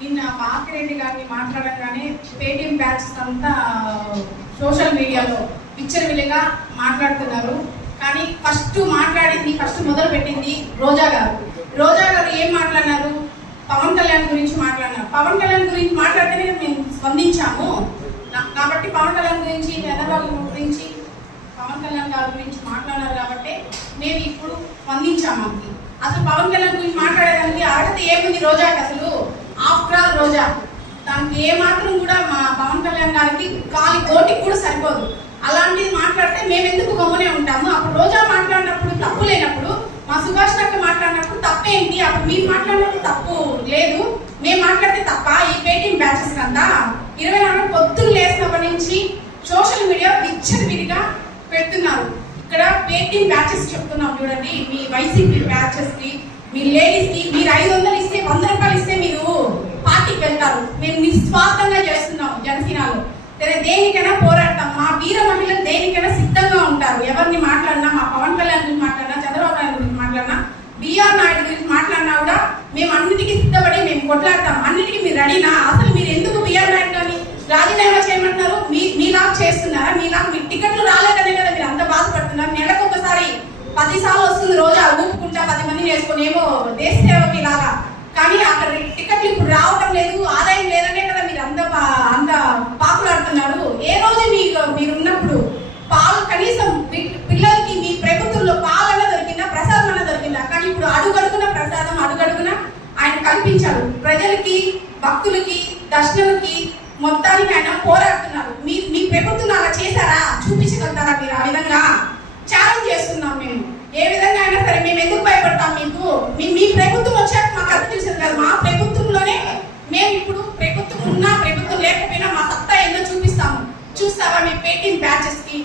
నిన్న మాకిరెడ్డి గారిని మాట్లాడగానే Paytm batch అంతా సోషల్ మీడియాలో విచ్చలవిడిగా మాట్లాడుతున్నారు. కానీ ఫస్ట్ మొదలు పెట్టింది రోజా గారు. రోజా గారు ఏం మాట్లాడినారు? పవన్ కళ్యాణ్ గురించి మాట్లాడినారు. పవన్ కళ్యాణ్ గురించి మాట్లాడితేనే మేము స్పందించాము కాబట్టి పవన్ కళ్యాణ్ గురించి, చంద్రబాబు గురించి, పవన్ కళ్యాణ్ గారి గురించి మాట్లాడారు కాబట్టి మేము ఇప్పుడు స్పందించాము. అసలు పవన్ కళ్యాణ్ గురించి మాట్లాడేదానికి అర్హత ఏముంది రోజాకి? అసలు ఆఫ్టర్ ఆల్ రోజా దానికి ఏ మాత్రం కూడా మా పవన్ కళ్యాణ్ గారికి కాలి కోటికి కూడా సరిపోదు. అలాంటిది మాట్లాడితే మేము ఎందుకు గమ్మునే ఉంటాము? అప్పుడు రోజా మాట్లాడినప్పుడు తప్పు లేనప్పుడు, మా సుభాష్ అక్క మాట్లాడినప్పుడు తప్పేంటి? అప్పుడు మీరు మాట్లాడినప్పుడు తప్పు లేదు, మేము మాట్లాడితే తప్ప? ఈ పేటీఎం బ్యాచెస్ అంతా 24 పొద్దులు లేసినప్పటి నుంచి సోషల్ మీడియా విచ్చలవిడిగా పెడుతున్నారు. ఇక్కడ పేటీఎం బ్యాచెస్ చెప్తున్నాం చూడండి. మీ వైసీపీ బ్యాచెస్ కి, మీ లేడీస్ కి మీరు 500 ఇస్తే, 100 రూపాయలు ఇస్తే మీరు పార్టీకి వెళ్తారు. మేము నిస్వార్థంగా చేస్తున్నాం. జనసేనలో దేనికైనా పోరాడతాం. మా వీర మహిళలు దేనికైనా సిద్ధంగా ఉంటారు. ఎవరిని మాట్లాడినా, మా పవన్ కళ్యాణ్ గురించి మాట్లాడినా, చంద్రబాబు నాయుడు గురించి మాట్లాడినా, బిఆర్ నాయుడు గురించి మాట్లాడినా కూడా మేము అన్నిటికీ సిద్ధపడి మేము కొట్లాడతాం. అన్నిటికీ మీరు రెడీనా? అసలు మీరు ఎందుకు బిఆర్ నాయుడు గారిని రాజీనామా చేయమంటున్నారు? మీలాగా చేస్తున్నారా? మీలాగా మీ టికెట్లు రాలేదనే కదా మీరు అంత బాధపడుతున్నారు. నెలకు ఒకసారి 10 సార్లు వస్తుంది రోజా ఊపుకుంటా 10 మందిని వేసుకొని, ఏమో దేశ సేవకి లాగా. కానీ అక్కడ టికెట్లు ఇప్పుడు రావటం లేదు, ఆదాయం లేదనే కదా మీరు అంత పాకులాడుతున్నారు. ఏ రోజు మీరున్నప్పుడు పాలు కనీసం పిల్లలకి మీ ప్రభుత్వంలో పాలన దొరికిందా, ప్రసాదం అన్న దొరికిందా? కానీ ఇప్పుడు అడుగడుగున ప్రసాదం, అడుగడుగున ఆయన కల్పించారు. ప్రజలకి, భక్తులకి, దర్శనులకి మొత్తానికి ఆయన పోరాడుతున్నారు. మీ ప్రభుత్వం అలా చేశారా? చూపించగలుగుతారా మీరు? ఆ విధంగా ఛాలెంజ్ చేస్తున్నాం మేము. ఏ విధంగా అయినా సరే మేము ఎందుకు భయపడతాం? మీ ప్రభుత్వం వచ్చాక మాకు అర్థం తెలిసింది కదా. మా ప్రభుత్వంలోనే మేము ఇప్పుడు ప్రభుత్వం ఉన్నా ప్రభుత్వం లేకపోయినా మా సత్తా ఏందో చూపిస్తాము. చూస్తావా? మీ పేటీఎం బ్యాచెస్ కి